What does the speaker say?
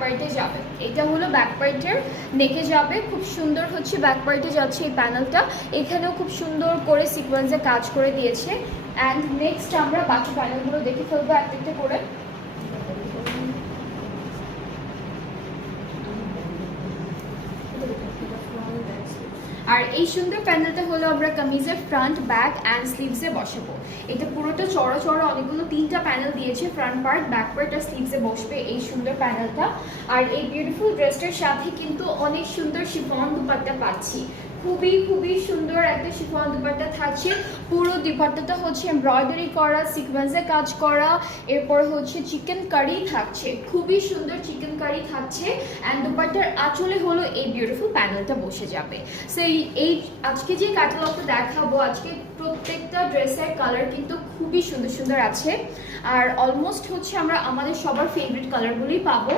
পার্টে যাবে। এটা হলো ব্যাক পার্টের নেকে যাবে, খুব সুন্দর হচ্ছে ব্যাক পার্টে যাচ্ছে এই প্যানেলটা। এখানেও খুব সুন্দর করে সিকোয়েন্সে কাজ করে দিয়েছে। অ্যান্ড নেক্সট আমরা বাকি প্যানেলগুলো দেখে ফেলবো একটা করে। আর এই সুন্দর প্যানেলটা হলো আমরা কামিজের ফ্রন্ট, ব্যাক অ্যান্ড স্লিভসে বসাবো। এটা পুরোটা চড়া চড়া অনেকগুলো 3টা প্যানেল দিয়েছে, ফ্রন্ট পার্ট, ব্যাক পার্ট আর স্লিভসে বসবে এই সুন্দর প্যানেলটা। আর এই বিউটিফুল ড্রেসটার সাথে কিন্তু অনেক সুন্দর শিফন দুপাট্টা পাচ্ছি। খুবই সুন্দর একটা শিফন দুপাট্টা থাকছে। পুরো দুপাট্টাটা হচ্ছে এমব্রয়ডারি করা, সিকোয়েন্সে কাজ করা, এরপর হচ্ছে চিকেন কারি থাকছে, খুবই সুন্দর চিকেন কারি থাকছে। অ্যান্ড দুপাট্টার আঁচলে হলো এই বিউটিফুল প্যানেলটা বসে যাবে। সো এই আজকে যে ক্যাটালগটা দেখাবো, আজকে প্রত্যেকটা ড্রেসের কালার কিন্তু খুবই সুন্দর সুন্দর আছে। আর অলমোস্ট হচ্ছে আমরা আমাদের সবার ফেভারিট কালারগুলোই পাবো।